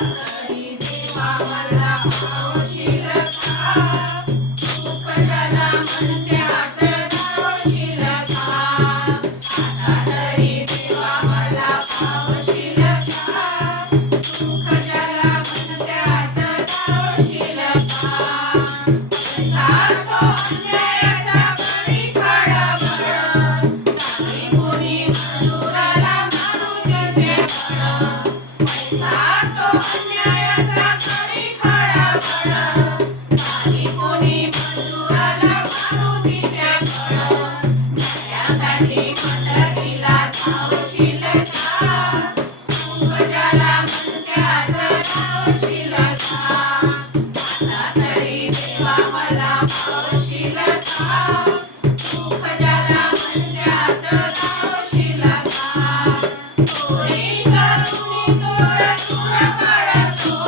तरी देवा मला पावशील का सुख ज्याला म्हणत्यात धावशील का आता तरी देवा मला पावशील का सुख ज्याला म्हणत्यात धावशील का सारखो अन्यायाचा करी खडबड नाही कोणी मजुराला मारू त्याचे बळ सारखो अन्यायाचा करी खडबड नाही कोणी मजुराला मारू तिचे बळ न्यायासाठी मंडळीला धावशील का सुख ज्याला म्हणत्यात धावशील का आता तरी देवा मला पावशील का सुख ज्याला म्हणत्यात धावशील का चोरी करून चोर चोर पडतो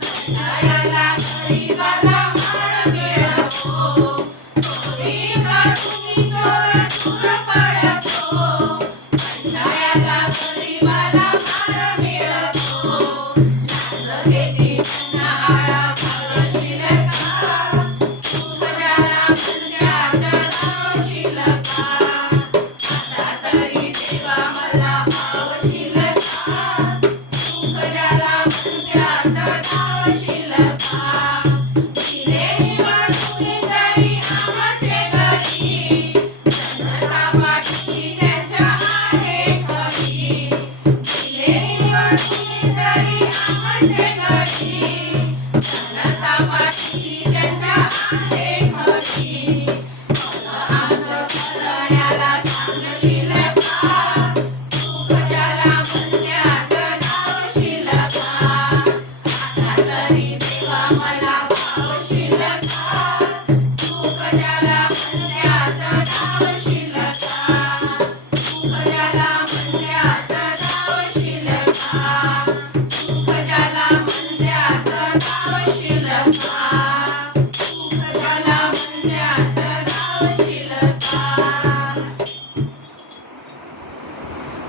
संशयाला गरीबाला मार मिळतो चोरी करून चोर चोर पडतो संशयाला गरीबाला मार मिळतो लाज घेती त्यांना आळा घालशील का सुख ज्याला म्हणत्यात धावशील का आता तरी देवा मला पावशील का सुख ज्याला म्हणत्यात धावशील का दिले निवडून जरी आमचे गडी जनता पाठी त्याच्या आहे खरी दिले निवडून जरी आमचे गडी जनता पाठी त्याच्या आहे खरी मग आमचं करण्याला सांगशील का सुख ज्याला म्हणत्यात धावशील का आता तरी देवा मला पावशील का सुख ज्याला म्हणत्यात धावशील का सुख ज्याला म्हणत्यात धावशील का